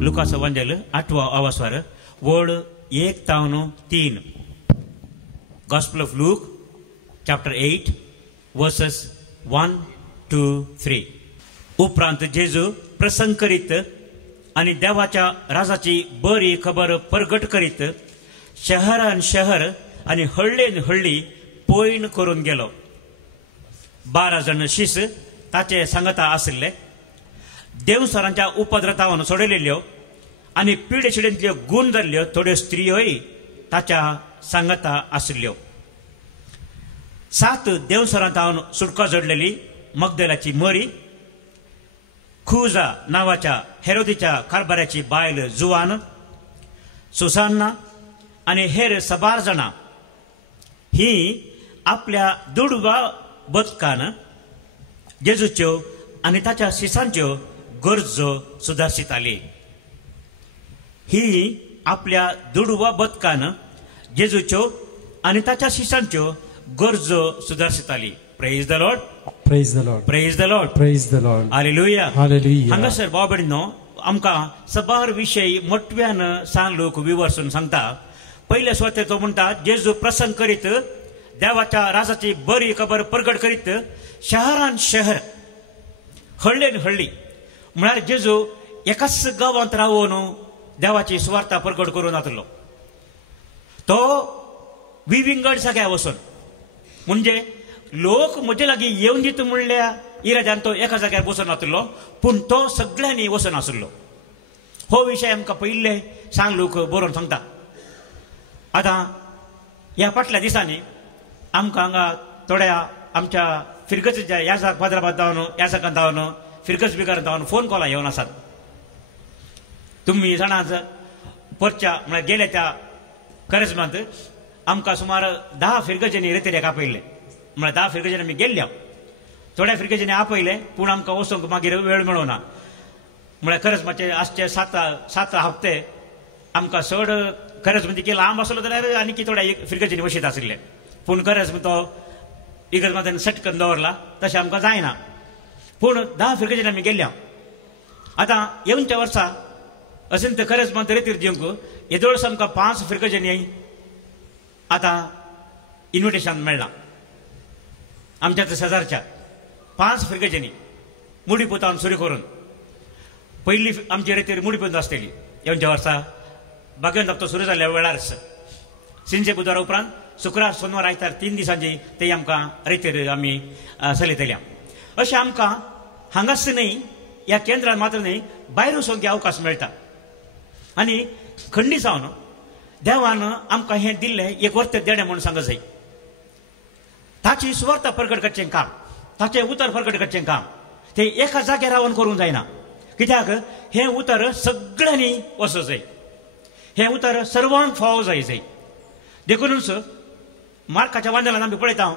लुकाचं वंजल 8वा अवस्वर वर्ड 1-3. Gospel of Luke chapter 8 verses 1-3. उपरांत जेजू प्रसंग करीत आणि देवाच्या राजाची बरी खबर प्रगट करीत शहरान शहर आणि हळ्ळेन हळ्ळी पोयण करून गेलो. 12 जण शिस ताचे सांगता आसले. देवसरांच्या उपद्रतावन सोडलेल्यो आणि पिढे शिडेंतल्यो गुण धरल्यो थोड्यो स्त्रियोय ताच्या सांगता आसल्यो. 7 देवसरांतावन सुटका जोडलेली मगदलाची मरी, खुजा नावाच्या हेरोदीच्या कारभाराची बायल जुवान, सुसान्ना आणि हेर 12 जाणां ही आपल्या दुडवा बदकान जेजूच्यो आणि ताच्या शिसांच्यो गरजो सुदारशीताली. ही आपल्या दुडवा बदकान जेजूच्यो आणि ताच्या शिसांच्यो गरजो सुदारशीताली. Praise the lord, praise the lord, praise the lord, praise the lord. Hallelujah, hallelujah. हांगासर बाबडीनो आमकां सबार विशय मोठव्यान सांगलोक विवर्सून सांगता. पयले स्वाते तो म्हणटा जेजू प्रसंग करीत देवाच्या राजाची बरी खबर प्रगट करीत शहरान शहर हळ्ळेन हळ्ळी म्हळ्यार जेजू एकाच गांवांत रावून देवाची सुवार्ता प्रगट करून येतलो. तो विविंगड सगळ्या वचून म्हणजे लोक म्हजे लागीं येवन दित म्हणल्या इराद्यान तो एका जाग्यार बसून येतलो, पूण तो सगळ्यांनी वचून आसलो. हो विशय आमकां पयले सांगलोक बरोवन सांगता. आतां ह्या फाटल्या दिसांनी आमकां हांगा थोड्या आमच्या फिरगतीच्या याजाक हैदराबाद जावन याजाकांत जावन फिरगत बिगारांत जावन फोन कॉलां येवन आसात. तुम्ही जाणाच परच्या म्हळ्यार गेल्या त्या करिस्मांत आमकां सुमार 10 फिरगतींनी रेतेऱ्याक आपयले. म्हळ्यार 10 फिरगतींनी आमी गेल्ल्या. थोड्या फिरगतींनी आपयले पूण आमकां वचूंक मागीर वेळ मेळोना. म्हळ्यार करिस्माचे आजचे 7 हप्ते आमकां चड करिस्मा की लांब आसलो जाल्यार आनी थोड्या फिरगतींनी वशीत आशिल्ले. पूण करिस्मा तो इगर्मांतल्यान सटकन दवरला तशें आमकां जायना. पूण 10 फिरगतींनी आमी गेल्ल्या. आतां येवच्या वर्सा असेल तर खरेच मात्र रेतीर दिवंक येदोळस आमकां 5 फिरगतींनी आतां इन्विटेशन मेळ्ळां. आमच्या शेजारच्या 5 फिरगतींनी मुडीपुतावन सुरू करून पयली आमची रेतीर मुडीपुत आसतली. येवच्या वर्सा बागेंत हप्तो सुरू जाल्ल्या वेळारच सिंचे बुधवारा उपरांत शुक्रार सोनवार आयतार 3 दिसांची ते आमकां रेतीर आमी चलयतल्या. अशें आमकां हांगाच न्हय ह्या केंद्रांत मात्र न्हय भायर वचूंक अवकाश मेळटा. आनी खंडी जावन देवान आमकां हें दिल्लें एक वर्त देणें म्हणून सांगत जाय. ताची सुवार्ता प्रकट करचें काम, ताचें उतर प्रकट करचें काम तें एका जाग्यार रावन करूंक जायना. कित्याक हें उतर सगळ्यांनी वचूंक जाय. हें उतर सर्वांक फावो जाय. देखूनच मार्काच्या वांजलांत आमी पळयता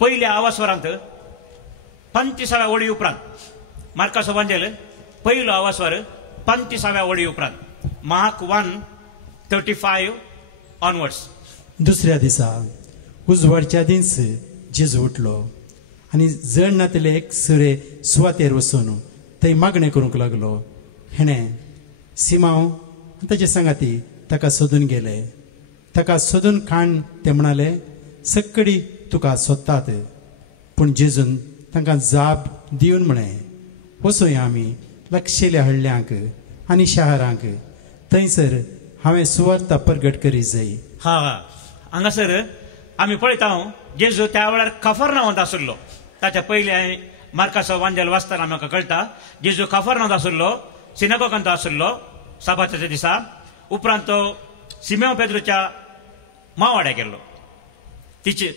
पयल्या आवास्वरांत 35व्या वळी उपरांत मार्काचो वांजल पयलो आवास्वर 35व्या वळी उपरांत मार्क 1:35 ऑनवर्ड्स. दुसऱ्या दिसा उजवाडच्या दीस जेजू उठलो आनी जण नातले एक सुरे सुवातेर वचून थंय मागणें करूंक लागलो. हेणें सिमांव आनी ताचे सांगाती ताका सोदून गेले. ताका सोदून खाण ते म्हणाले, सक्कडी तुका सोदतात. पूण जेजून तांकां जाप दिवन म्हळें, वचूया आमी लागशिल्ल्या हळ्ळ्यांक आनी शारांक, थंयसर हांवें सुवार्ता प्रगट करीत जाय. हांगासर आमी पळयता जेजू त्या वेळार कफरनावांत आसलो. ताच्या पयले मार्काचो वांजल वाचतना म्हाका कळटा जेजू कफरनावांत आसलो, सिनागोगांत आसलो साबाताच्या दिसा. उपरांत तो सिमेओन पेद्रूच्या मावाड्याक गेल्लो.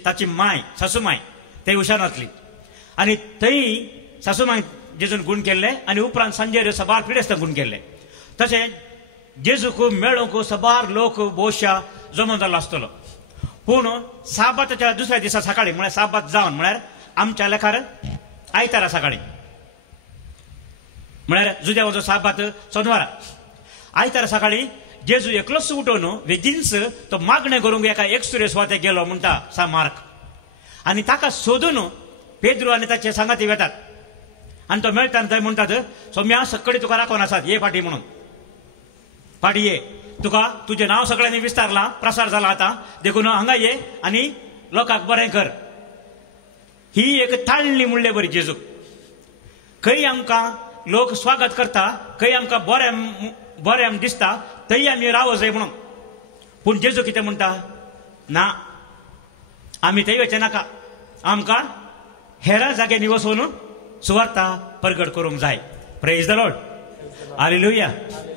ताची माय सासूमाय थंय उशारांतली आनी थंय सासूमाय जेजून गुण केल्ले आनी उपरांत सांजेर सबार पिडेस्तान गुण केल्ले. तशें जेजूक मेळूंक सबार लोक भोवशा जमो जाल्लो आसतलो. पूण साबाताच्या दुसऱ्या दिसा सकाळी म्हळ्यार साबात जावन म्हळ्यार आमच्या लेखार आयतारा सकाळी म्हळ्यार जुद्याचो साबात सोनवारा आयतारा सकाळी जेजू एकलोच उठोवन वेगीनच तो मागणें करूंक एका एकसुरे स्वाते गेलो म्हणटा सा मार्क. आनी ताका सोदून पेद्रू आनी ताचे सांगाती वेतात आनी तो मेळटा आनी थंय म्हणटात सोम्या सक्कडी तुका राखोन आसात ये फाटी म्हणून. फाटी ये, तुका तुजें नांव सगळ्यांनी विस्तारलां, प्रसार जाला आतां, देखून हांगा ये आनी लोकांक बरें कर. ही एक ताळणी म्हणले बरी जेजूक. खंय आमकां लोक स्वागत करता, खंय आमकां बरें दिसता थंय आमी रावो जाय म्हणून. पूण जेजू कितें म्हणटा, ना आमी थंय वचचे नाका, आमकां हेर जाग्यांनी वचून सुवार्ता प्रगट करूंक जाय. Praise the lord, hallelujah.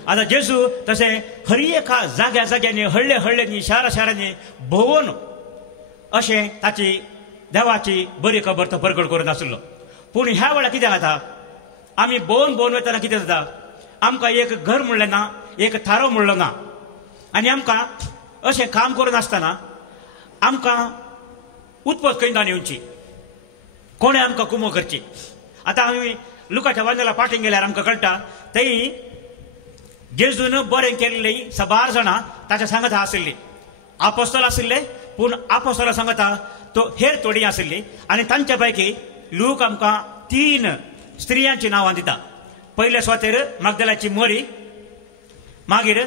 आतां जेजू तशें हर एका जाग्यांनी हळ्ळ्यांनी शारांनी भोंवून अशें ताची देवाची बरी खबर तो प्रगट करून आसलो. पूण ह्या वेळार कितें जाता, आमी भोंवन वयतना कितें जाता, आमकां एक घर म्हणलें ना, एक थारो म्हणलो ना. आनी आमकां अशें काम करून आसतना आमकां उत्पत खंय येवची, कोणें आमकां कुमो करची. आतां आमी लुकाच्या वांजेला पाठींग गेल्यार आमकां कळटा थंय जेजून बरें केल्लीं 12 जाणां ताच्या सांगता आशिल्लीं. आपोस्तल आशिल्ले, पूण आपोस्तला सांगता तो हेर थोडी आशिल्ली. आनी तांच्या पैकी लूक आमकां 3 स्त्रियांची नांवां दिता. पयले स्वातेर मागदलाची मरी, मागीर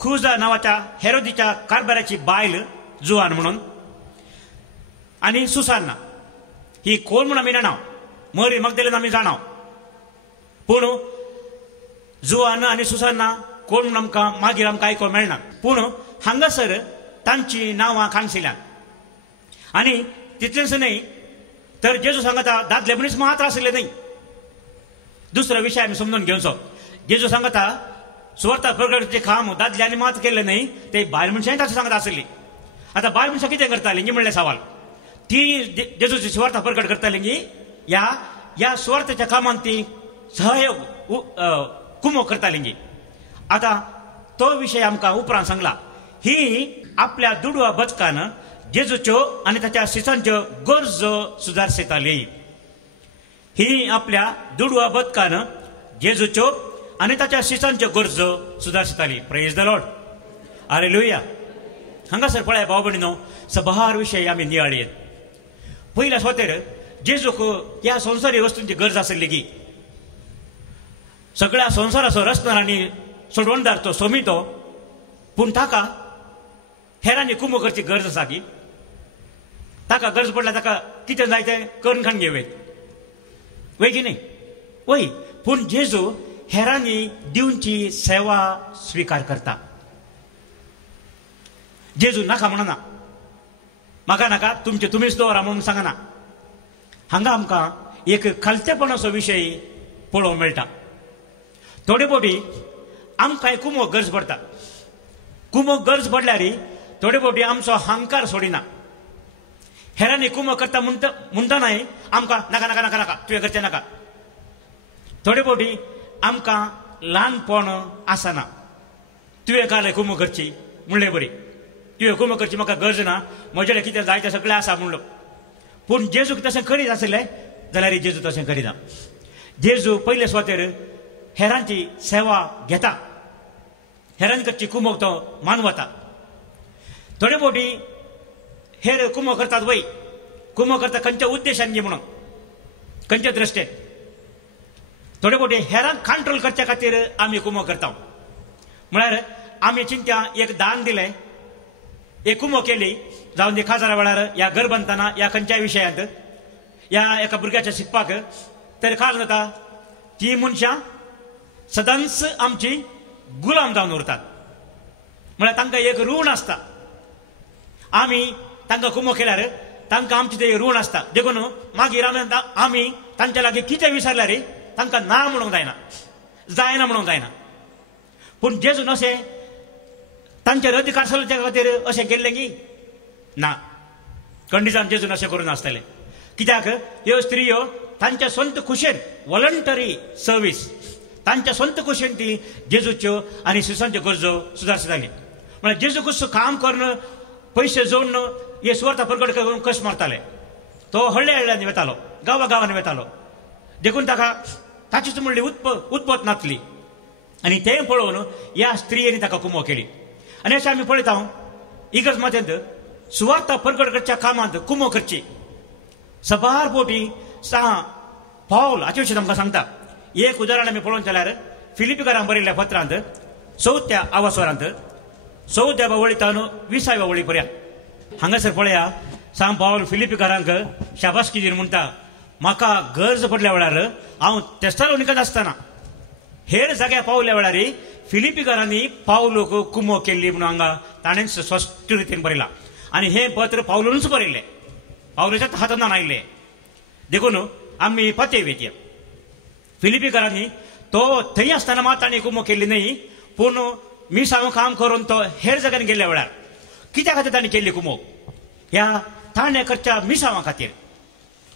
खुजा नांवाच्या हेरोदीच्या कारभाराची बायल जुआन म्हणून, आनी सुसान्ना. ही कोण म्हूण आमी जाणाव, मरी मागदलेन आमी जाणाव, पूण जुआन आनी सुसान्ना कोण म्हूण आमकां मागीर आमकां आयको मेळना. पूण हांगासर तांची नांवां काणसिल्यान. आनी तितलेंच न्हय तर जेजू सांगता दादले मनीस मात्र आशिल्ले न्हय. दुसरो विशय आमी समजून घेवचो. जेजू सांगता सुवार्ता प्रगटाचें काम दादल्यांनी मात केल्लें न्हय, ते बायल मनशांय ताचें सांगता आशिल्लीं. आतां बायल मनशां कितें करतालीं गी म्हणलें सवाल. ती जेजूची सुवार्ता प्रगट करतालीं गी ह्या सुवार्थेच्या कामान ती सहयोग कुमो करतालीं गी. आतां तो विशय आमकां उपरांत सांगला. ही आपल्या दुडवा बचकान जेजूच्यो आनी ताच्या शिसांच्यो गरजो सुदारताली. ही आपल्या दुडवा बचकान जेजूच्यो आनी ताच्या शिसांच्यो गरजो सुदारताली. Praise the lord, hallelujah. हांगासर पळय भाव भयणीनो, 12 विशय आमी नियाळयेत. पयल्या स्वातेर जेजूक ह्या संवसारी वस्तूंची गरज आशिल्ली गी. सगळ्या संवसाराचो रचणार आनी सोडवणदार तो सोमितो, पूण ताका हेरांनी कुमो करची गरज आसा गी. ताका गरज पडल्यार ताका कितें जाय तें करून खाण घेवय वय की न्ही, वय. पूण जेजू हेरांनी दिवची सेवा स्विकार करता. जेजू नाका म्हणना, म्हाका नाका, तुमचे तुमीच दवरा म्हणून सांगना. हांगा आमकां एक खालतेपणाचो विशय पळोवंक मेळटा. थोडे फावटी आमकां कुमो गरज पडटा. कुमो गरज पडल्यार थोडे फावटी आमचो अहंकार सोडिना. हेरांनी कुमो करता म्हणटनाय आमकां नाका नाका नाका नाका तुवें करचें नाका. थोडे फावटी आमकां ल्हानपण आसना. तुवें घालें कुमो करची म्हणलें बरी, तुवें कुमो करची म्हाका गरज ना, म्हजे कितें जाय तें सगळें आसा म्हणलो. पूण जेजूक तशें करीत आसलें जाल्यार जेजू तशें करिना. जेजू पयले स्वातेर हेरांची सेवा घेता, हेरांनी करची कुमो तो मानवता. थोडे फावटी हेर कुमो करतात वय, कुमो करता खंयच्या उद्देशांनी म्हणून, खंयच्या दृश्टेन. थोडे फावटी हेरांक कंट्रोल करच्या खातीर आमी कुमो करता. म्हळ्यार आमी चिंत्या एक दान दिलें, एक कुमो केली, जावन दी खाजारा वेळार ह्या घर बांदतना ह्या खंयच्याय विशयांत ह्या एका भुरग्याच्या शिकपाक, तर काय जाता ती मनशां सदांच आमची गुलाम जावन उरतात. म्हळ्यार तांकां एक ऋण आसता. आमी तांकां कुमो केल्यार तांकां आमचें तें ऋण आसता. देखून मागीर आमी तांचे लागीं कितें विचारल्यार तांकां ना म्हणूंक जायना म्हणूंक जायना. पूण जेजून अशें तांचेर अधिकार चलोवच्या खातीर अशें केल्लें गी ना. कंडिशन जेजून अशें करून आसतलें. कित्याक ह्यो स्त्रियो तांच्या स्वंत खुशेन वॉलंटरी सर्वीस, तांच्या स्वंत खुशेन ती जेजूच्यो आनी शिसांच्यो गरजो सुदारताली. म्हळ्यार जेजू कसो काम करून पयशे जोडून हे सुवार्ता प्रगट करून कश मारताले. तो हळ्ळ्यांनी वेतालो, गांवांनी वेतालो. देखून ताका ताचीच म्हणली उत्पत नातली. आनी तें पळोवन ह्या स्त्रियेनी ताका कुमो केली. आणि अशें आमी पळयता इगर्ज माथ्यांत सुवार्ता प्रगट करच्या कामांत कुमो करची सबार पोटी पावल हाचे विशीं आमकां सांगता. एक उदाहरण आमी पळोवन जाल्यार फिलिपिकारांक बरयल्ल्या पत्रांत 4थ्या आवास्वरांत 14व्या वळींतल्यान 20व्या वळी पर्यंत हांगासर पळया सांग पावल फिलिपिकारांक शाबासकी दिवन म्हणटा, म्हाका गरज पडल्या वेळार हांव थेस्सलोनिकांत आसतना हेर जाग्यार पावल्या वेळार फिलिपिकारांनी पावलोक कुमो केल्ली म्हणून हांगा ताणें स्पश्ट रितीन बरयलां. आनी हें पत्र पावलूनच बरयल्लें, पावलाच्या हातांतल्यान आयिल्लें. देखून आमी पते वेतया फिलिपिकारांनी तो थंय आसतना मात ताणें कुमो केल्ली न्हय, पूण मिसांव काम करून तो हेर जाग्यान गेल्ल्या वेळार कित्या खातीर ताणें केल्ली कुमो? ह्या ठाणेकरच्या मिसांवा खातीर.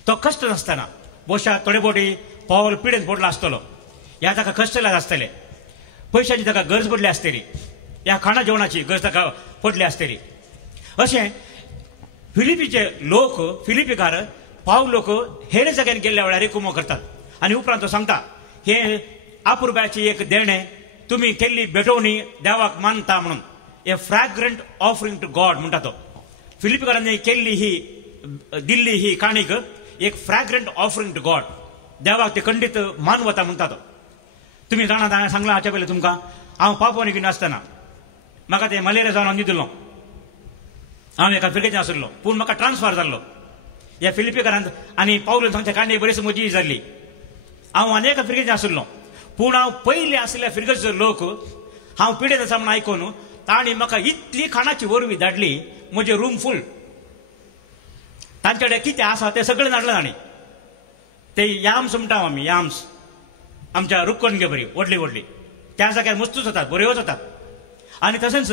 तो कश्ट नासतना बोशा थोडे बोटी पावल पिडेन पडलो आसतलो, ह्या ताका कश्ट लाग आसतले, पयशांची ताका गरज पडली आसतली, ह्या खाणा जेवणाची गरज ताका पडली आसतली. अशें फिलिपीचे लोक फिलिपिकार पाव लोक हेर जाग्यान गेल्ल्या वेळार कुमो करतात. आनी उपरांत तो सांगता हे अपुरब्याची एक देणे तुमी केल्ली भेटोवणी देवाक मानता म्हणून ए फ्रॅग्रंट ऑफरिंग टू गॉड म्हणटा तो. फिलिपिकारांनी केल्ली ही दिल्ली ही काणीक एक फ्रॅग्रंट ऑफरिंग टू गॉड, देवाक ते खंडीत मान वता म्हणटा तो. तुमी जाणा सांगला हाच्या पयलीं तुमकां हांव पापोनी घेवन आसतना म्हाका ते मलेरिया जावन न्हिदलो, हांव एका फिरकेचें आशिल्लो, पूण म्हाका ट्रान्सफर जाल्लो ह्या फिलिपिकारांत. आनी पावलून सांगता कांडी बरीच मजी जाल्ली. हांव आनी एका फिरकेचें आशिल्लो, पूण हांव पयलीं आशिल्ल्या फिरकेचो लोक हांव पिडेत आसा म्हूण आयकून तांणी म्हाका इतली खाणाची वरवीं धाडली, म्हजें रूम फूल. तांचे कडेन कितें आसा तें सगळें धाडलां तांणी. ते याम्स म्हणटा आमी, याम्स आमच्या रुक्कण घे बरी व्हडली व्हडली, त्या जाग्यार मस्तूच जातात, बऱ्यो जातात. आनी तशेंच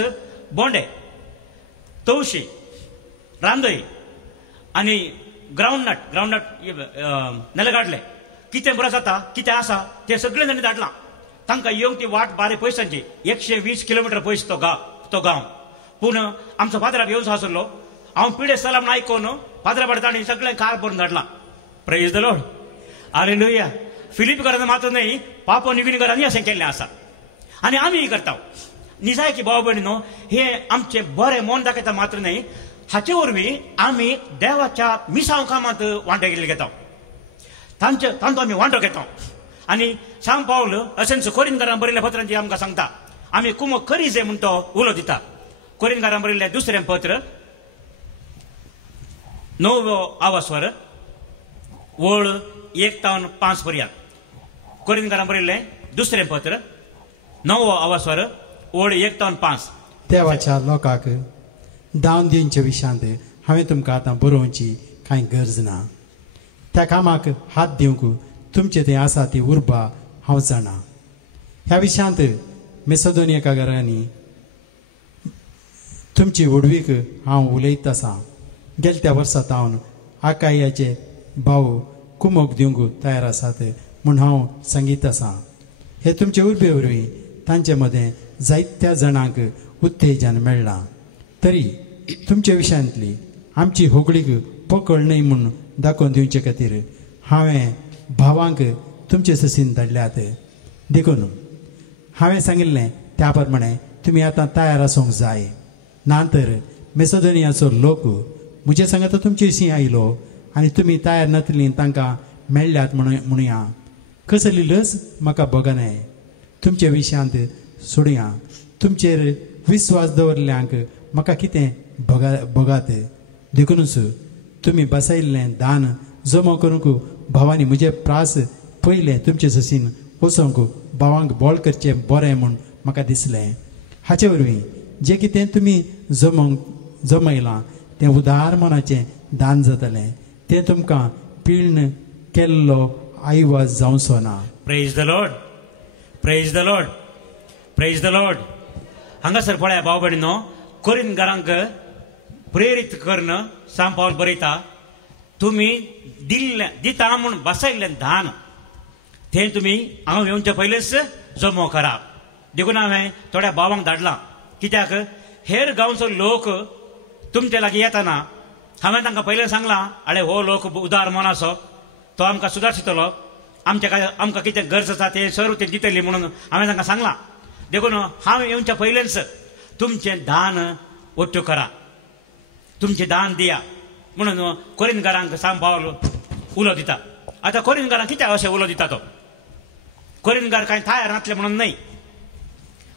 बोंडे, तवशी, रांदय आनी ग्रावंडनट नेलगाडले कितें बरें जाता कितें आसा तें सगळें तांणी धाडलां. तांकां येवंक ती वाट बारे पयसांची 120 किलोमिटर पयस तो गांव. पूण आमचो फादराक येवचो आशिल्लो, हांव पिडे चला म्हूण आयकून फादरा तांणी सगळें कार भरून धाडलां. Praise the lord, hallelujah. फिलिपिकारांनी मात्र न्हय, पापो न्युगिनिकारांनी अशें केल्लें आसा. आनी आमी करता निजाय की भाव भयणीनो, हे आमचें बरें मन दाखयता मात्र न्हय, हाचे वरवीं आमी देवाच्या मिसांव कामांत वांटो घेता, तांचो आमी वांटो घेता. आनी सांग पावल अशेंच कोरिंथकारांक बरयल्ल्या पत्रांची आमकां सांगता आमी कुमो करी जे म्हूण तो उलो दिता. कोरिंथकारांक बरयल्लें दुसरें पत्र 9 आवास्वर वळ 1-5 पर्यंत. कोरिंथकारांक बरयल्लें दुसरें पत्र 9 आवास्वर वळ 1-5. देवाच्या लोकांक दान दिवचे विशयांत हांवें तुमकां आतां बरोवची कांय गरज ना. त्या कामाक हात दिवंक तुमचे थंय आसा ती उर्बा हांव जाणा. ह्या विशयांत मेसेदोनियाकारांनी तुमची उडवीक हांव उलयत आसां. गेल्या वर्सांत हांव आकायाचे भाव कुमोक दिवंक तयार आसात म्हूण हांव सांगीत आसां. हे तुमचे उर्बे वरवीं तांचे मदें जायत्या जाणांक उत्तेजन मेळ्ळां. तरी तुमचे विशयांतली आमची होगडीक पकड न्हय म्हूण दाखोवन दिवचे खातीर हांवें भावांक तुमचे ससीन धाडल्यात. देखून हांवें सांगिल्लें त्या प्रमाणे तुमी आतां तयार आसूंक जाय. नातर मेसेदोनियाचो लोक म्हजे सांगता तुमचे विशीं आयलो आनी तुमी तयार नातलीं तांकां मेळ्ळ्यात म्हणुया. कसली लस म्हाका बगनाय. तुमचे विशयांत सोडया. तुमचेर विस्वास दवरल्यांक म्हाका कितें बगात. देखूनच तुमी बसयल्लें दान जमो करूंक भावांनी म्हजे प्रास पयले तुमचे ससीन वचोंक भावांक बोळ करचें बरें म्हूण म्हाका दिसलें. हाचे वरवीं जें कितें तुमी जमयलां तें उदार मनाचें दान जातलें. तें तुमकां पिळण केल्लो आयवाज जावचो ना. Praise the lord, praise the lord, praise the Lord. हांगासर पळया भाव भयणीनो, कोरिंथकारांक प्रेरीत करून सांग पावल बरयता तुमी दिता म्हूण बसयल्लें दान तें तुमी हांव येवचे पयलेच जमो करा. देखून हांवें थोड्या भावांक धाडलां. कित्याक हेर गांवचो लोक तुमचे लागीं येतना हांवें तांकां पयलें सांगलां आळे हो लोक उदार मनाचो, तो आमकां सुदारतलो, आमकां कितें गरज आसा तें सर्व तें दितली म्हणून हांवें तांकां सांगलां. देखून हांव येवच्या पयलेच तुमचे दान ಒಟ್ಟು करा, तुमचे दान दिया म्हणून कोरिंदकारांक सांग पावल उलो दिता. आता कोरिंदकारांक कित्याक अशें उलो दिता तो? कोरिंदकार कांय तयार नासले म्हणून न्हय,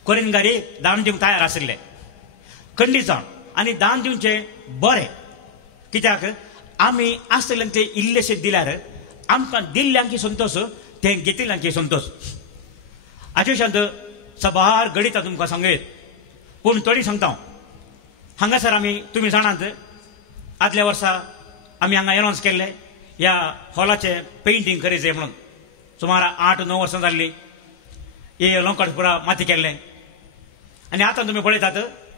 कोरिंदकारी दान दिवंक तयार आशिल्ले खंडीत जावन, आनी दान दिवचें बरें. कित्याक आमी आसतले ते इल्लेशे दिल्यार आमकां दिल्ल्यांकी संतोश, ते घेतिल्ल्यांकी संतोश. हाचे सबार गणिता तुमकां सांगयत, पूण तरी सांगता हांगासर आमी तुमी जाणात आदल्या वर्सा आमी हांगा एनावन्स केल्ले ह्या हॉलाचे पेंटींग करीचे म्हणून. सुमार 8-9 वर्सां जाल्ली हे लोंकाटपुरा माती केल्ले, आनी आतां तुमी पळयतात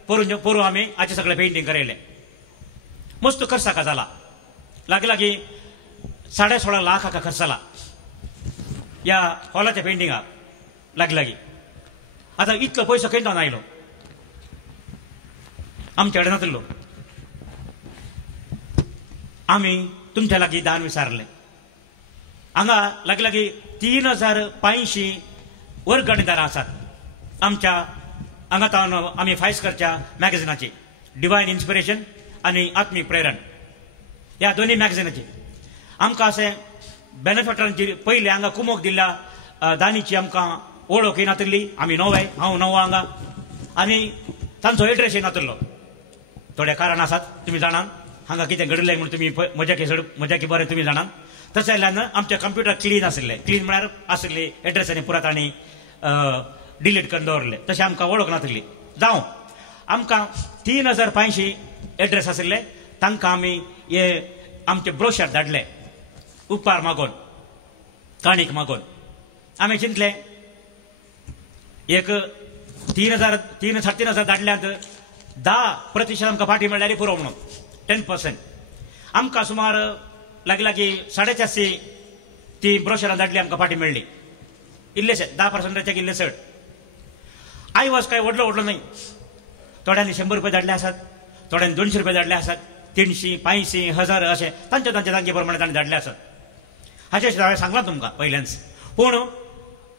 पोरू आमी हाचे सगळे पेंटींग करेले. मस्त खर्च हाका जाला, लागीं 16.5 लाख हाका खर्च जाला ह्या हॉलाच्या पेंटिंगाक लागीं. आतां इतलो पयसो खंयच्यान आयलो? आमचे कडेन नासलो. आमी तुमच्या लागीं दान विचारले. हांगा लागीं 3,500 वर्गणीदारां आसात आमच्या हांगा आमी फायस्करच्या मॅगझिनाची डिवायन इन्स्पिरेशन आनी आत्मीक प्रेरण ह्या दोनी मॅगझिनाची. आमकां अशें बेनिफिटरांची पयले हांगा कुमोक दिल्ल्या दानीची आमकां वळख नातली. आमी नवे, हांव नवो हांगा, आनी तांचो एड्रेस नातलो. थोडे कारण आसात तुमी जाणात, हांगा कितें घडलें म्हूण तुमी मजाकी बरें तुमी जाणात. तशें जाल्यान आमचे कंप्युटर क्लीन आशिल्ले, क्लीन म्हळ्यार आशिल्ली एड्रेसांनी पुरात आनी डिलीट करून दवरले, तशें आमकां वळख नातली. जावं आमकां 3,500 एड्रेस आशिल्ले, तांकां आमी हे आमचे ब्रोशर धाडले उपकार मागोवन, काणीक मागोवन. आमी चिंतले एक 3,000-3,500 धाडल्यांत 10% आमकां फाटी मेळ्ळ्यार पुरो म्हणून 10%. आमकां सुमार लागीं 450 ती ब्रोशरां धाडली, आमकां फाटी मेळ्ळी. इल्लेशे 10%चे इल्ले चड. आयवज काय व्हडलो न्हय. थोड्यांनी 100 रुपया धाडले आसात, थोड्यांनी 200 रुपया धाडले आसात, 300, 500, 1000 अशें तांचे जागे प्रमाणे तांणी धाडले आसात. हाचे हांवें सांगलां तुमकां पयल्याच. पूण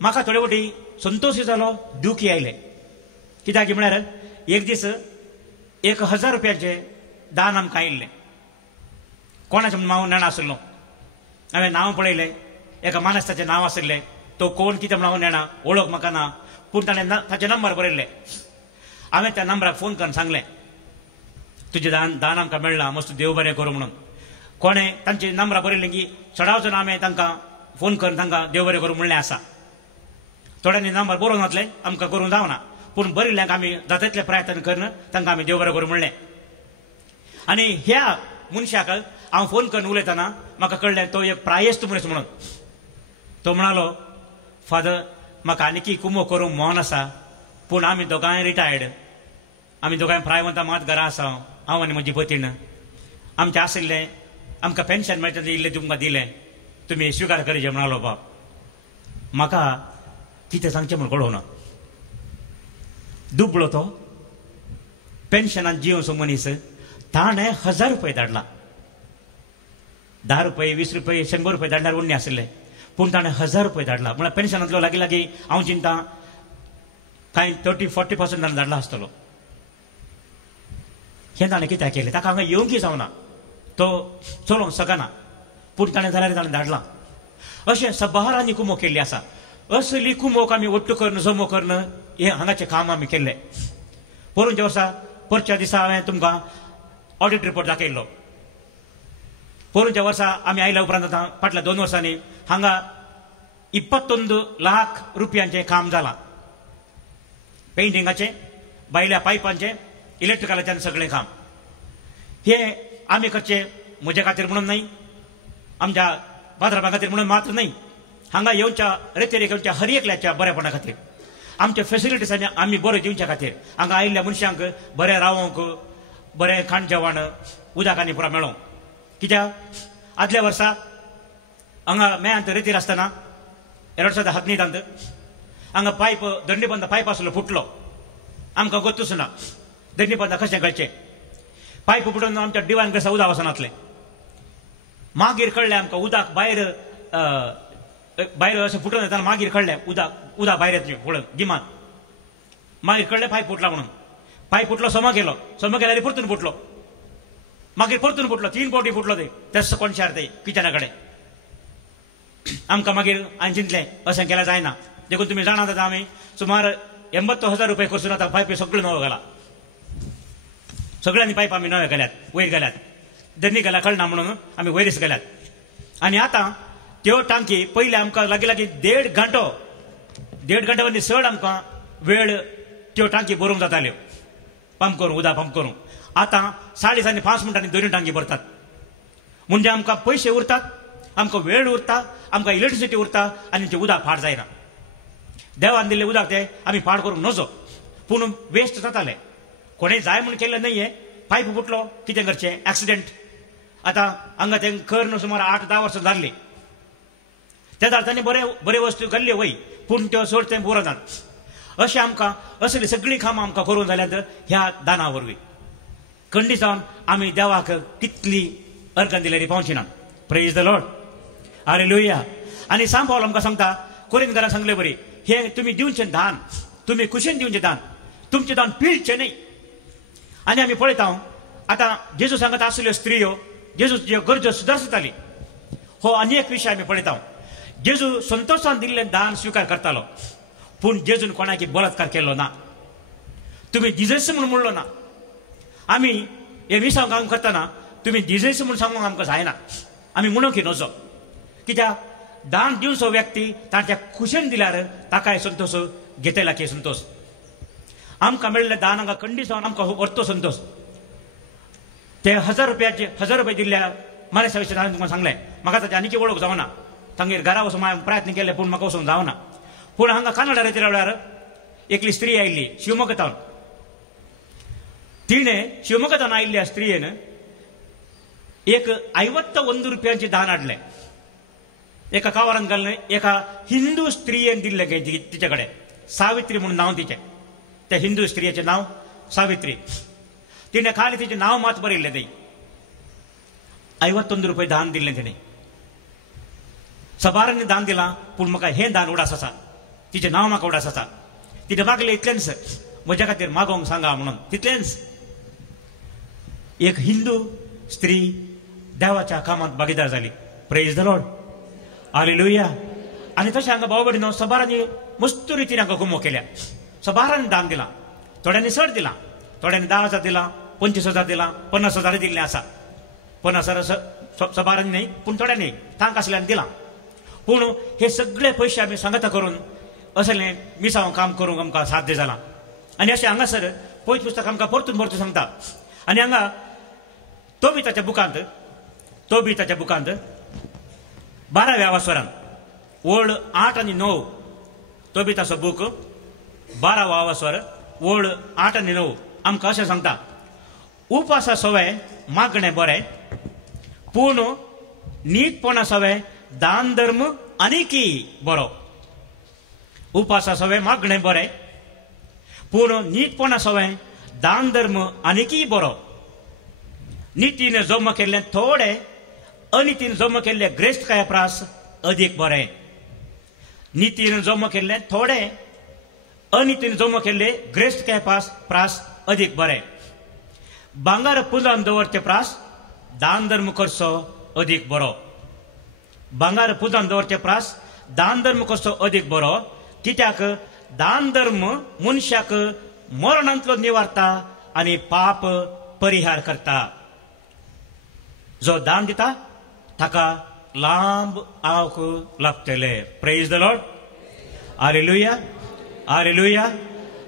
म्हाका थोडे फावटी संतोशूय जालो, दुखी आयले. कित्याक म्हळ्यार एक दीस 1,000 रुपयांचे दान आमकां आयिल्लें. कोणाचें नांव नेणा आशिल्लो. हांवें नांव पळयलें, एका मानस्ताचें नांव आशिल्लें. तो कोण कितें म्हूण हांव नेणा, वळख म्हाका ना, पूण ताणें ताचे नंबर बरयल्ले. हांवें त्या नंबराक फोन करून सांगलें तुजें दान आमकां मेळ्ळां, मस्त देव बरें करूं म्हणून. कोणें तांची नंबरां बरयलीं की चडावचो हांवें तांकां फोन करून तांकां देव बरें करूं म्हणलें आसा. थोड्यांनी नंबर बरोवंक नातले, आमकां करूंक जावना, पूण बरयल्ल्यांक आमी जाता तितले प्रयत्न करून तांकां आमी देव बरें करूं म्हणलें. आनी ह्या मनशाक हांव फोन करून उलयतना म्हाका कळ्ळें तो एक प्रायस्त मनीस म्हणून. तो म्हणालो, फादर म्हाका आनीकी कुमो करूंक मोन आसा, पूण आमी दोगांय रिटायर्ड, आमी दोगांय प्रायवंतां मात घरा आसा, हांव आनी म्हजी पतीण. आमचें आशिल्लें आमकां पेन्शन मेळटा तें इल्लें तुमकां दिलें, तुमी स्विकार करचें म्हणालो बाब. म्हाका कितें सांगचें म्हूण कळोना. दुबळो तो पेन्शनान जियोसो मनीस, ताणें 1,000 रुपया धाडला. 10 रुपये, 20 रुपये, 100 रुपये धाडल्यार उण्णी आशिल्ले, पूण ताणें 1,000 रुपया धाडला. म्हळ्यार पेन्शनांतलो लागीं हांव चिंता कांय 30-40% ताणें धाडला आसतलो. हें ताणें कित्याक केलें? ताका हांगा येवंकय जावना, तो चलोवंक शकना, पूण ताणें जाल्यार ताणें धाडलां. अशें सबारांनी कुमो केल्ली आसा. असली कुमोक आमी ओट्टू करून जमो करून हें हांगाचें काम आमी केल्लें. पोरूंच्या वर्सा परच्या दिसा हांवें तुमकां ऑडिट रिपोर्ट दाखयल्लो. पोरूंच्या वर्सा आमी आयल्या उपरांत आतां फाटल्या 2 वर्सांनी हांगा 21 लाख रुपयांचें काम जालां. पेंटिंगाचें, भायल्या पायपांचें, इलेक्ट्रिकलाचें सगळें काम. हें आमी करचें म्हजे खातीर म्हणून न्हय, आमच्या बांद्राबा खातीर म्हणून मात्र न्हय, हांगा येवच्या रेतेरेच्या हर एकल्याच्या बरेपणा खातीर, आमच्या फेसिलिटीज आमी बऱ्यो दिवच्या खातीर, हांगा आयिल्ल्या मनशांक बरें रावंक, बरें खाण जेवण, उदक आनी पुरो मेळोवंक. कित्याक आदल्या वर्सा हांगा मेळ्यांत रेतीर आसतना 2015 हांगा पायप दंडीबंद पायप आसलो, फुटलो. आमकां गोतूच ना दंडीबंद कशें करचें. पायप फुटून आमच्या डिवान कसा उदक वचनातलें. मागीर कळ्ळें आमकां उदक भायर अशें फुटून येताना मागीर कळ्ळें उदक भायर येतलें पळय गिमांत. मागीर कळ्ळें पायप फुटला म्हणून. पाय फुटलो, सोमा गेलो परतून फुटलो, मागीर परतून फुटलो, 3 फावटी फुटलो ते तसं कोण शार ते किचनाकडे. आमकां मागीर हांवें चिंतलें अशें केल्यार जायना. देखून तुमी जाणात आमी सुमार 80,000 रुपये खर्चून आतां पायपी सगळ्यो नव्यो घाला. सगळ्यांनी पायप आमी नव्यो घाल्यात, वयर घाल्यात. धरणी घाल्या कळना म्हणून आमी वयरच घाल्यात. आनी आतां त्यो टांकी पयलीं आमकां लागीं 1.5 घंटे चड आमकां वेळ त्यो टांकी भरूंक जाताल्यो पंप करून, उदक पंप करून. आतां 5.5 मिनटांनी दोनूय टांकी भरतात. म्हणजे आमकां पयशे उरतात, आमकां वेळ उरता, आमकां इलेक्ट्रिसिटी उरता आनी तें उदक फाट जायना. देवान दिल्लें उदक तें आमी फाट करूंक नजो, पूण वेस्ट जातालें. कोणें जाय म्हूण केल्लें न्हय. पायप फुटलो, कितें करचें, एक्सिडेंट. आतां हांगा तें करून सुमार 8-10 वर्सां जाल्लीं. त्या अर्थांनी बरे वस्तू घाल्ल्यो वय, पूण त्यो चड तें बरो नात. अशें आमकां असली सगळीं कामां आमकां करूंक जाल्यात ह्या दाना वरवीं. खंडी जावन आमी देवाक कितली अर्घां दिल्यार पावची ना. Praise the lord, hallelujah. आनी सांग पावलो आमकां सांगता, कोरिंथकारांक सांगलें बरी, हे तुमी दिवचें दान, तुमी कुशीन दिवचें दान, तुमचें दान पिळचें न्हय. आनी आमी पळयता आतां जेजू सांगत आसल्यो स्त्रियो जेजूच्यो गरजो सुदारताली. हो आनी एक विशय आमी पळयता. जेजू संतोशान दिल्लें दान स्विकार करतालो, पूण जेजून कोणाकी बलात्कार केल्लो ना. तुमी दिजयस म्हूण म्हणलो ना. आमी हे विसांव काम करतना तुमी दिजयस म्हूण सांगूंक आमकां जायना. आमी म्हणूंक नजो. कित्याक दान दिवचो व्यक्ती ताच्या खुशेन दिल्यार ताकाय संतोश, घेतलाकी संतोश. आमकां मेळिल्लें दान हांगा खंडी जावन आमकां व्हरतो संतोश. ते 1000 रुपया दिल्ल्या मारेसा विशयी हांवें तुमकां सांगलें. म्हाका ताची आनीकी वळख जावना. तांगेर घरा वचून हांवें प्रयत्न केले, पूण म्हाका वचूंक जावना. पूण हांगा कानाडा रेतीर वेळार एकली स्त्री आयिल्ली शिवमोगातावन. तिणें शिवमोगातावन आयिल्ल्या स्त्रियेन एक 51 रुपयांचें दान हाडलें. एका कावारान घालून एका हिंदू स्त्रियेन दिल्लें तिचे कडेन. सावित्री म्हणून नांव तिचें. त्या हिंदू स्त्रियेचें नांव सावित्री. तिणें खाली तिचें नांव मात बरयल्लें थंय. 51 रुपये दान दिल्लें तिणें. सबारांनी दान दिलां, पूण म्हाका हें दान उडास आसा, तिचें नांव म्हाका उडास आसा. तिणें मागलें इतलेंच, म्हज्या खातीर मागोवंक सांगा म्हणून. तितलेंच. एक हिंदू स्त्री देवाच्या कामांत भागीदार जाली. Praise the lord, hallelujah. आनी तशें हांगा भाव भयणीनो सबारांनी मस्त रितीन हांगा घुमो केल्या. सबारांनी दान दिलां. थोड्यांनी चड दिलां, थोड्यांनी 10,000 दिलां, 25,000 दिलां, 50,000 दिल्लें आसा. 50,000 सबारांनी न्हय, पूण थोड्यांनी तांकां आसल्यान दिलां. पूण हे सगळे पयशे आमी सांगता करून असलें मिसांव काम करूंक आमकां साध्य जालां. आनी अशें हांगासर पयत पुस्तक आमकां परतून सांगता. आनी हांगा तोबिताच्या बुकांत 12व्या वासरान ओळ 8 आनी 9 तोबिताचो बूक 12वा वासर ओळ 8 आनी 9 आमकां अशें सांगता. उपासा सवे मागणें बरें, पूण नीटपणा सवे दान धर्म आनीकी बरो. उपासा सवे मागणें बरें, पूण नीटपणा सवे दान धर्म आनीकी बरो. नितीन जल्म केल्लें थोडें, अनितीन जल्म केल्लें ग्रेस्त काय प्रास अदीक बरें. नितीन जल्म केल्लें थोडें, अनितीन जल्म केल्लें ग्रेस्त काय प्रास अदीक बरें. भांगार पुंजान दवरचें प्रास दान धर्म करचो अदीक बरो. भांगार पुंजान दवरचें प्रास दान धर्म करचो अदीक बरो. कित्याक दान धर्म मनशाक मरणांतलो निवारता आनी पाप परिहार करता. जो दान दिता ताका लांब आवक लाभतले. Praise the lord, hallelujah, hallelujah,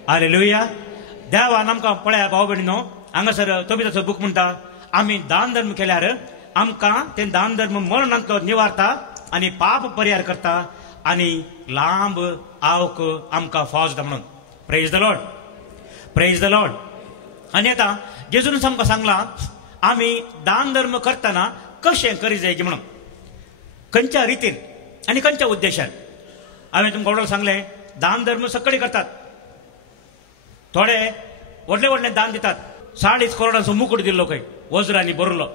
hallelujah. देवान आमकां पळया भाव भयणीनो, हांगासर तोबिताचो बूक म्हणटा आमी दान धर्म केल्यार आमकां तें दान धर्म मरणांतलो निवारता आनी पाप परिहार करता आनी लांब आवक आमकां फावो जाता म्हणून. Praise the lord, praise the Lord. आनी आतां जेजून आमकां सांगलां आमी दान धर्म करतना कशें करी जाय म्हणून, खंयच्या रितीन आनी खंयच्या उद्देशान. हांवें तुमकां व्हडलो सांगलें दान धर्म सगळे करतात. थोडे व्हडले व्हडले दान दितात. 2.5 करोडांचो मुकुट दिल्लो खंय वज्रांनी भरलो,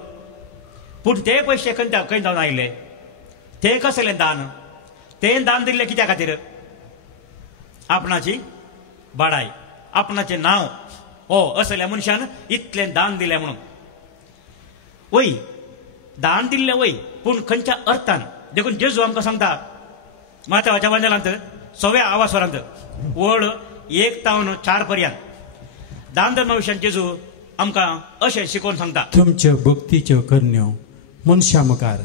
पूण ते पयशे खंय जावन आयले. ते कसलें दान? तें दान दिल्लें कित्या खातीर? आपणाची बाडाय, आपणाचें नांव असल्या मनशान इतलें दान दिलें म्हणून. वय दान दिल्लें वय, पूण खंयच्या अर्थान. देखून जेजू आमकां सांगता माथ्याच्या वांजलांत 6व्या आवास्वरांत वड 1 तावन 4 पर्यंत दान धर्मा विशयान जेजू आमकां अशें शिकोवन सांगता. तुमच्यो भक्तीच्यो करण्यो मनशा मुखार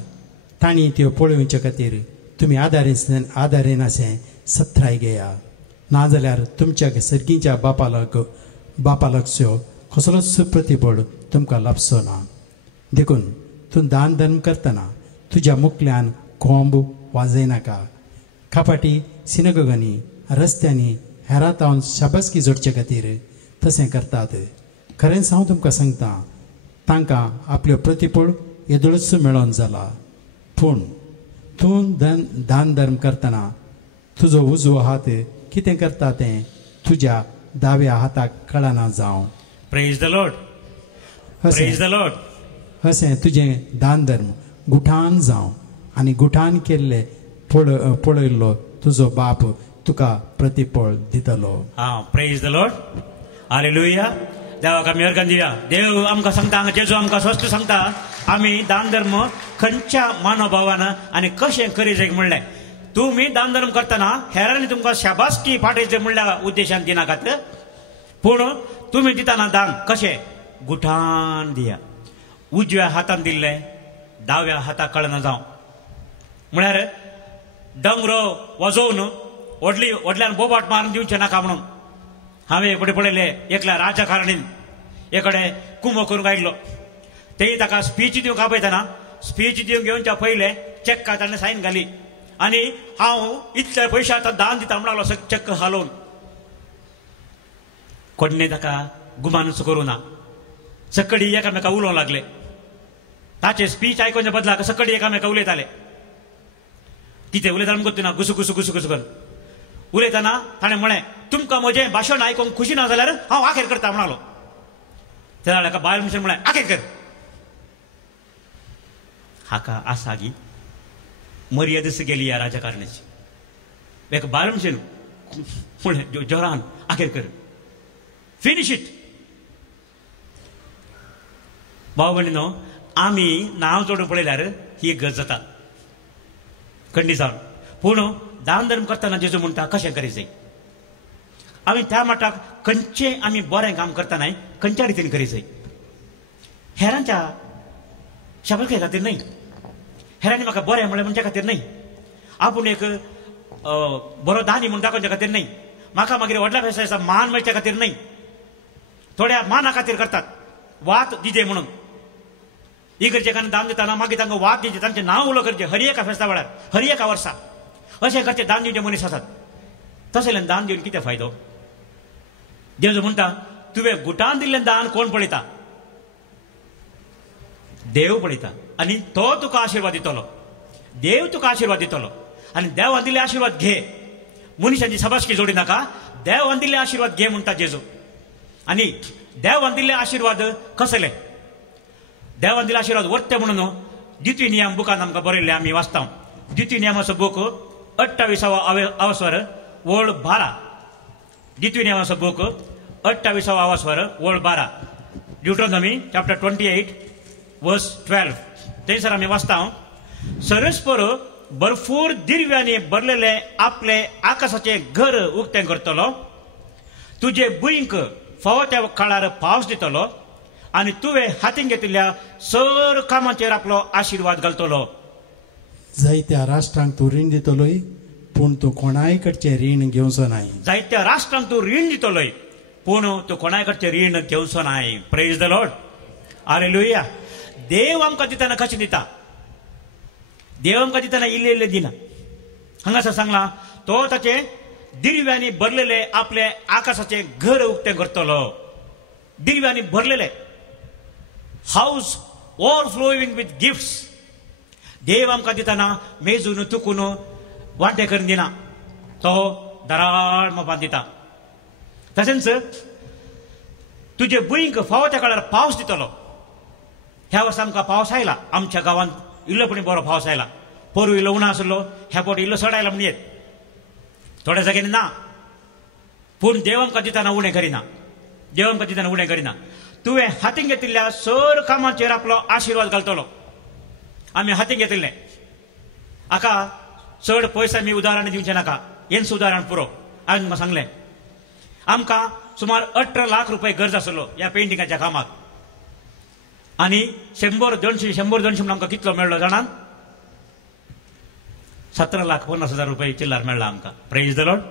तांणी त्यो पळोवचे खातीर तुमी आदारेन अशें सत्राय घेया. नाजाल्यार तुमच्या सर्गीच्या बापालक्ष्यो कसलोच सुप्रतिफळ तुमकां लाभचो ना. देखून तूं दान धर्म करतना तुज्या मुखल्यान कोंब वाजयनाका. खापाटी सिनगोगांनी रस्त्यांनी हेरांत हांव शाबासकी जोडचे खातीर तशें करतात. खरेंच हांव तुमकां सांगता तांकां आपल्यो प्रतिफळ येदोळच मेळोन जाला. पूण तूं दान धर्म करतना तुजो उजवो हात कितें करता तें तुज्या दाव्या हाताक कळना जावं. Praise the lord, praise the Lord. अशें तुजें दान धर्म गुठान जावं आनी गुठान केल्ले पळयल्लो तुजो बाप तुका प्रतिफळ दितलो. Praise the lord, hallelujah. देवाक आमी अर्घन दिवया. देव आमकां सांगता, जेजू आमकां स्पश्ट सांगता आमी दान धर्म खंयच्या मनोभावान आनी कशें करीत म्हणलें. तुमी दान धर्म करतना हेरांनी तुमकां शाबासकी फाटयचे म्हणल्या उद्देशान दिनाकात. पूण तुमी दितना दान कशें गुठान दिया. उजव्या हातान दिल्लें दाव्या हाताक कळना जावं. म्हळ्यार डंगरो वाजोवन व्हडल्यान बोबाट मारून दिवचें नाका म्हणून. हांवें एक पळयले एकल्या राजकारणीन एकडे कुंभ करूंक आयिल्लो. तेय ताका स्पीच दिवंक आपयतना स्पीच दिवंक घेवच्या पयले चॅक्का ताणें सायन घाली आनी हांव इतले पयशे आतां दान दिता म्हणून लागलो चॅक हालोवन. कोणें ताका गुमानूच करूं ना. सकडी एकामेका उलोवंक लागले. ताचे स्पीच आयकोवच्या बदलाक सकडी एकामेका उलयताले. कितें उलयता म्हणून ना, गुसू गुसू गुसू गुसू करून उलयतना ताणें म्हळें तुमकां म्हजें भाशण आयकोंक खुशी ना जाल्यार हांव आखेर करता म्हणलो. त्या ताका बायल मनशान म्हळें आखेर कर. हाका आसा गी मर्यादस गेली ह्या राजकारणाची. एका बायल मनशान म्हळें जोरान आखेर कर, फिनिश इट. भाव भयणीनो, आमी नांव जोडून पळयल्यार ही गज जाता खंडी जावन. पूण दान धर्म करतना जेजू म्हणटा कशें करीत जाय. आमी त्या मटाक खंयचें आमी बरें काम करतना खंयच्या रितीन करीत जाय. हेरांच्या शाबासके खातीर न्हय, हेरांनी म्हाका बरें म्हणलें म्हणच्या खातीर न्हय, आपूण एक बरो दानी म्हूण दाखोवच्या खातीर न्हय, म्हाका मागीर व्हडल्या फेस्ताचा मान मेळच्या खातीर न्हय. थोड्या माना खातीर करतात, वात दिजे म्हणून. इगर्जेकांनी दान दिताना मागीर तांकां वात दिवचे, तांचें नांव उलो करचें हर एका फेस्ता वेळार, हर एका वर्सा. अशें करचे दान दिवचे मनीस आसात. तसलें दान दिवन कितें फायदो. जेजू म्हणटा तुवें गुटान दिल्लें दान कोण पळयता? देव पळयता. आनी तो तुका आशिर्वाद दितलो. देव तुका आशिर्वाद दितलो. आनी देवान दिल्ले आशिर्वाद घे. मनशांची सबासकी जोडी नाका, देवान दिल्ले आशिर्वाद घे म्हणटा जेजू. आनी देवान दिल्ले आशिर्वाद कसले? देवान दिल्ले आशिर्वाद वर्ते म्हणून द्वितीय नियम बुकान आमकां बरयल्ले आमी वाचता. द्वितीय नियमाचो बूक 28वा आवास्वर वळ 12. द्वितीय नियमाचो बूक 28वा आवास्वर वळ 12. ड्युट्रोनॉमी चॅप्टर 28 वर्स 12. थंयसर आमी वाचता सरस्पर भरपूर दिव्यांनी भरलेले आपले आकाशाचे घर उक्तें करतलो. तुजे भुंयक फावो त्या काळार पावस दितलो आनी तुवें हातीन घेतिल्ल्या सर कामाचेर आपलो आशिर्वाद घालतलो. जायत्या राष्ट्रांक तूं रीण दितलोय, पूण तूं कोणाय कडचें रीण घेवचो नाय. जायत्या राष्ट्रांक तूं रीण दितलोय, पूण तूं कोणाय कडचें रीण घेवचो नाय. Praise the lord, hallelujah. देव आमकां दितना कशें दिता? देव आमकां दितना इल्ले इल्ले दिना. हांगासर सांगला तो ताचे दिव्यांनी भरलेले आपले आकाशाचे घर उक्तें करतलो. दिव्यांनी भरलेले हाऊस ओवरफ्लोईंग विथ गिफ्ट्स. देव आमकां दितना मेजून तुकून वांटे करून दिना, तो दराळ मोपान दिता. तशेंच तुजे भुंयक फावो त्या काळार पावस दितलो. ह्या वर्सा आमकां पावस आयला. आमच्या गांवांत इल्लोपणी बरो पावस आयला. पोरू इल्लो उणो आसलो, ह्या फावटी इल्लो चड आयला म्हणयेत. थोड्या जाग्यांनी ना, पूण देव आमकां दितना उणें करिना. देव आमकां दितना उणें करिना. तुवें हातीन घेतिल्ल्या सर कामाचेर आपलो आशिर्वाद घालतलो. आमी हातीन घेतिल्ले हाका चड पयस आमी उदाहरण दिवचें नाका. हेंच उदाहरण पुरो. हांवें तुमकां सांगलें आमकां सुमार 18 लाख रुपये गरज आसलो ह्या पेंटिंगाच्या कामाक. आनी 100-200 म्हणून आमकां कितलो मेळ्ळो जाणां? 17,50,000 रुपये चिल्लर मेळ्ळा आमकां. Praise the lord.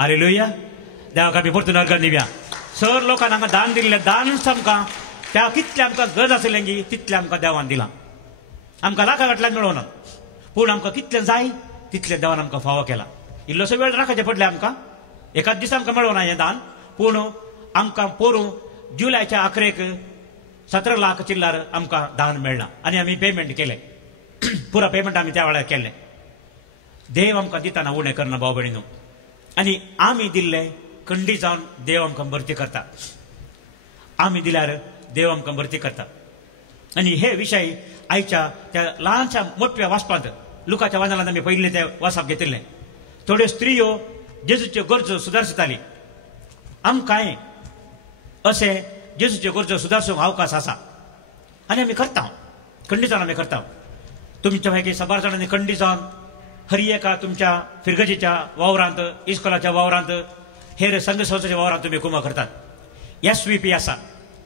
हालेलुया. देवाक आमी परतून अर्घ दिवया. सर लोकांनी हांगा दान दिल्लें दानच आमकां त्या कितलें आमकां गरज आसलें गी तितलें आमकां देवान दिलां. आमकां लाखा फाटल्यान मेळोना पूण आमकां कितलें जाय तितलें देवान आमकां फावो केला. इल्लोसो वेळ राखचें पडलें आमकां. एकाच दिसा आमकां मेळोना हें दान पूण आमकां पोरूं जुलयाच्या अखेरेक 17 लाख चिल्लर आमकां दान मेळ्ळां आनी आमी पेमेंट केलें. पुरो पेमेंट आमी त्या वेळार केलें. देव आमकां दितना उणें करना भाव भयणीनो. आनी आमी दिल्लें खंडी जावन देव आमकां भरती करता. आमी दिल्यार देव आमकां भरती करता. आनी हे विशय आयच्या त्या ल्हानशा मोठ्या वाचपांत लुकाच्या वाचनांत आमी पयलीं ते वाचप घेतिल्लें. थोड्यो स्त्रियो जेजूच्यो गरजो सुदारताली. आमकांय अशें जेजूच्यो गरजो सुदारसूंक अवकाश आसा आनी आमी करता. खंडी जावन आमी करता. तुमच्या पैकी 12 जाणांनी खंडी जावन हर एका तुमच्या फिरगजीच्या वावरांत इस्कॉलाच्या वावरांत हेर संघ संस्थेच्या वावरांत तुमी कुमा करतात. SVP आसा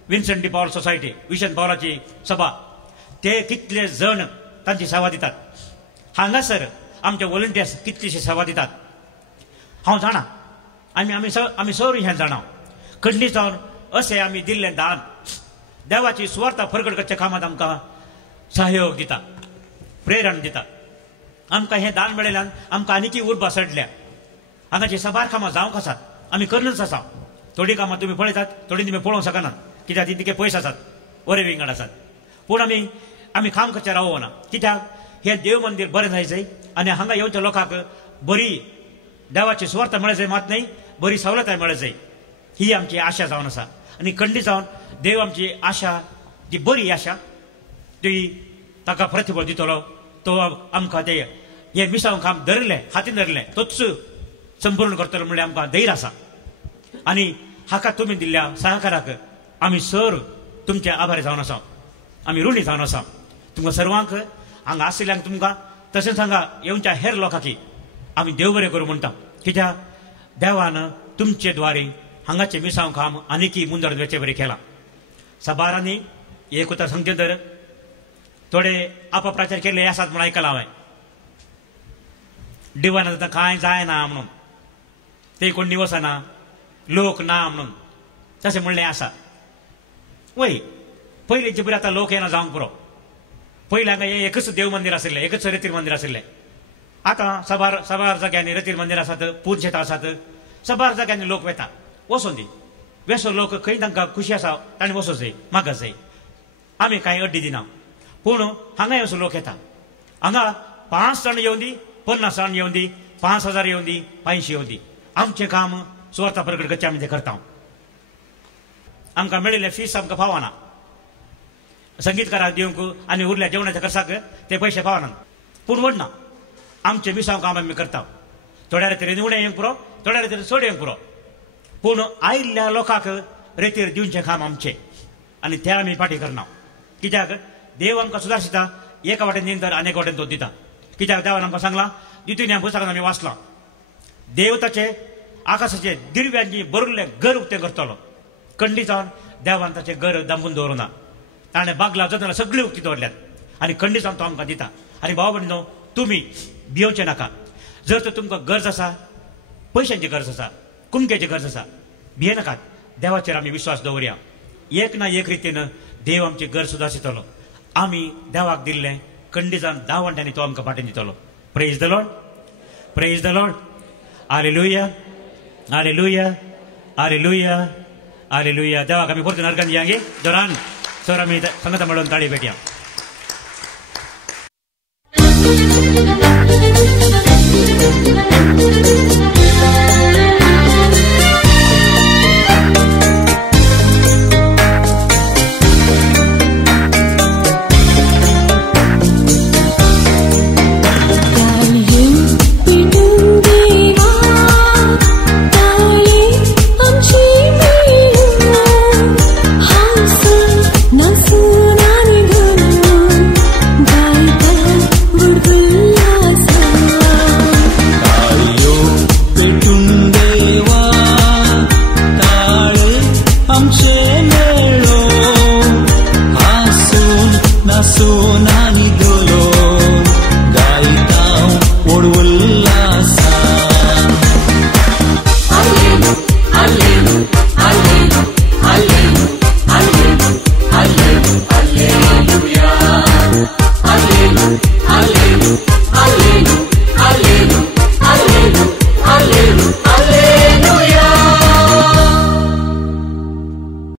विन्संट डी पॉल सोसायटी विशन पॉलाची सभा. ते कितले जण तांची सेवा दितात. हांगासर आमचे वॉलंटियर्स कितलीशी सेवा दितात. हांव जाणा आमी सगळीं हें जाणा. खंडी जावन अशें आमी दिल्लें दान देवाची सुवार्ता प्रगट करच्या कामांत आमकां सहयोग दिता, प्रेरण दिता. आमकां हें दान मेळयल्यान आमकां आनीकय उर्बा चडल्या. हांगाची सबार कामां जावंक आसात. आमी करनच आसा. थोडीं कामां तुमी पळयतात, थोडीं तुमी पळोवंक शकनात कित्याक ती तिके पयस आसात, बरे विंगड आसात. पूण आमी काम करचें रावना. कित्याक हें देव मंदीर बरें जाय जाय आनी हांगा येवच्या लोकांक बरी देवाची सुवार्ता मेळत जाय, मात न्ही बरी सवलताय मेळत जाय. ही आमची आशा जावन आसा. आनी खंडी जावन देव आमची आशा जी बरी आशा ती ताका प्रतिफळ दितलो. तो आमकां ते हें मिसांव काम धरलें हातीन धरलें तोच संपूर्ण करतलो म्हणल्यार आमकां धैर्य आसा. आनी हाका तुमी दिल्ल्या सहकाराक आमी सर तुमचे आभारी जावन आसा. आमी ऋणी जावन आसा. तुमकां सर्वांक हांगा आशिल्ल्यांक तुमकां तशेंच हांगा येवच्या हेर लोकांकी आमी देव बरें करूं म्हणटा. कित्याक देवान तुमचे द्वारे हांगाचें मिसांव काम आनीकय मुंदड वेचे बरें केलां. सबारांनी एक उतर सांगचे तर थोडे अपप्रचार केले आसात म्हूण आयकलां हांवें. डिवानांत आतां कांय जायना म्हणून ते कोण निवसना लोक ना म्हणून तशें म्हणलें आसा. वय पयलींचे बरें आतां लोक येना जावंक पुरो. पयलीं हांगा एकच देव मंदीर आशिल्लें, एकच रतीर मंदीर आशिल्लें. आतां सबार जाग्यांनी रतीर मंदीर आसात, पूज शेतां आसात. सबार जाग्यांनी लोक वेता वचून दी वेसो लोक खंय तांकां खुशी आसा ताणें वचूंक जाय, मागत जाय. आमी कांय अड्डी दिना. पूण हांगा असो लोक येता. हांगा 5 जाण येवन दी, 50 जाण येवन दी, 5,000 येवन दी, 500 येवन दी. आमचें काम सुवार्ता प्रगट करचें आमी तें करता. आमकां मेळिल्लें फीस आमकां फावना. संगीतकाराक दिवंक आनी उरल्या जेवणाच्या खर्चाक ते पयशे पावनात. पूण व्हडना आमचें मिसांव काम आमी करता. थोड्या रेतीर उणें येवंक पुरो, थोड्या रेतीर चड येवंक पुरो. पूण आयिल्ल्या लोकांक रेतीर दिवचें काम आमचें आनी तें आमी फाटी करना. कित्याक देव आमकां सुदारशिता. एका वाटेन दिता तर आनेक वाटेन तो दिता. कित्याक देवान आमकां सांगलां दितून ह्या पुस्तकांत आमी वाचलां देव ताचे आकाशाचे दिव्यांनी भरिल्लें घर उक्तें करतलो. खंडी जावन देवान ताचें घर दांबून दवरुना. ताणें बागलां जतनां सगळीं उक्ती दवरल्यात आनी खंडी जावन तो आमकां दिता. आनी भाव भयणीनो तुमी भिवचें नाका. जर तर तुमकां गरज आसा, पयशांची गरज आसा, कुमकेची गरज आसा, भियेनाकात. देवाचेर आमी विश्वास दवरया. एक ना एक रितीन देव आमची घर सुदारतलो. आमी देवाक दिल्लें खंडी जावन 10 वंट्यांनी तो आमकां फाटीं दितलो. Praise the lord. Praise the lord. Hallelujah. Hallelujah. Hallelujah. Hallelujah. देवाक आमी परतून अर्घ दिया गे. जोरान सर आमी संगता मेळून ताळी भेटया.